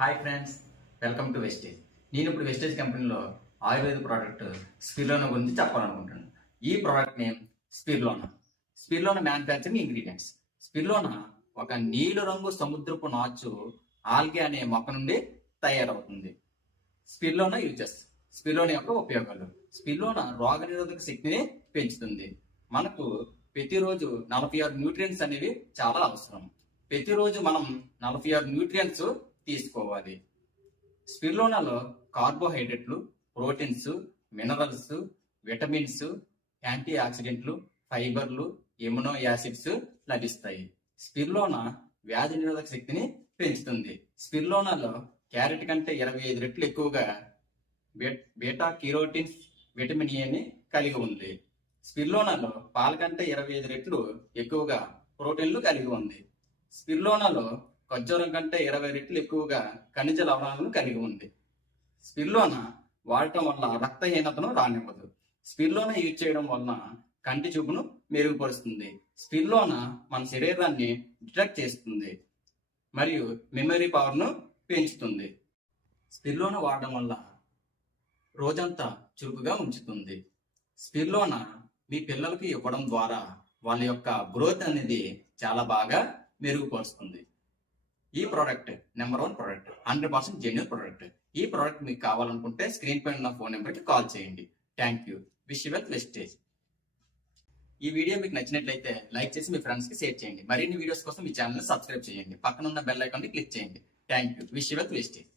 Hi friends, welcome to Vestige. నేను ఇప్పుడు wastage కంపెనీలో ఆయుర్వేద ప్రోడక్ట్ స్పిర్లోనా గురించి చెప్పాలనుకుంటున్నాను. ఈ product name spirulina. Spirulina manufacturing ingredients. Spirulina ఒక నీలి రంగు సముద్రపు నాచు ఆల్గే అనే మొక్క నుండి తయారవుతుంది. స్పిర్లోనా యూజెస్. స్పిర్లోనా యొక్క ఉపయోగాలు. స్పిర్లోనా రోగనిరోధక శక్తిని పెంచుతుంది. మనకు ప్రతిరోజు 46 న్యూట్రియంట్స్ అనేవి చాలా అవసరం. ప్రతిరోజు మనం 46 న్యూట్రియంట్స్ తీసుకోవాలి. స్పిర్లోనాలో కార్బోహైడ్రేట్లు, ప్రోటీన్స్, మినరల్స్, విటమిన్స్, యాంటీ ఆక్సిడెంట్లు, ఫైబర్లు, ఎమినో యాసిడ్స్ లభిస్తాయి. స్పిర్లోనా వ్యాధి నిరోధక శక్తిని పెంచుతుంది. స్పిర్లోనాలో క్యారెట్ కంటే 25 రెట్లు ఎక్కువగా బీటా కిరోటిన్స్, విటమిన్ ఏని కలిగి ఉంది. స్పిర్లోనాలో పాల కంటే 25 రెట్లు ఎక్కువగా ప్రోటీన్లు కలిగి ఉంది. స్పిర్లోనాలో ఖర్జూరం కంటే 20 రెట్లు ఎక్కువగా ఖనిజ లవణాలను కలిగి ఉంది. స్పిర్లోనా వాడటం వల్ల రక్తహీనతను రానివ్వదు. స్పిర్లోనా యూజ్ చేయడం వలన కంటి చూపును మెరుగుపరుస్తుంది. స్పిర్లోనా మన శరీరాన్ని డిటెక్ట్ చేస్తుంది మరియు మెమరీ పవర్ను పెంచుతుంది. స్పిర్లోనా వాడడం వల్ల రోజంతా చురుకుగా ఉంచుతుంది. స్పిర్లోనా మీ పిల్లలకి ఇవ్వడం ద్వారా వాళ్ళ యొక్క గ్రోత్ అనేది చాలా బాగా మెరుగుపరుస్తుంది. ఈ product number 1 product, 100% genuine product. ఈ ప్రోడక్ట్ మీకు కావాలనుకుంటే స్క్రీన్ పైన ఉన్న ఫోన్ నెంబర్కి కాల్ చేయండి. Thank you. Wish you well Vestige. ఈ వీడియో మీకు నచ్చినట్లయితే లైక్ చేసి మీ ఫ్రెండ్స్కి షేర్ చేయండి. మరిన్ని వీడియోస్ కోసం మీ ఛానల్ సబ్స్క్రైబ్ చేయండి. పక్కన ఉన్న బెల్ ఐకాన్ని క్లిక్ చేయండి. Thank you. Wish you well wastage.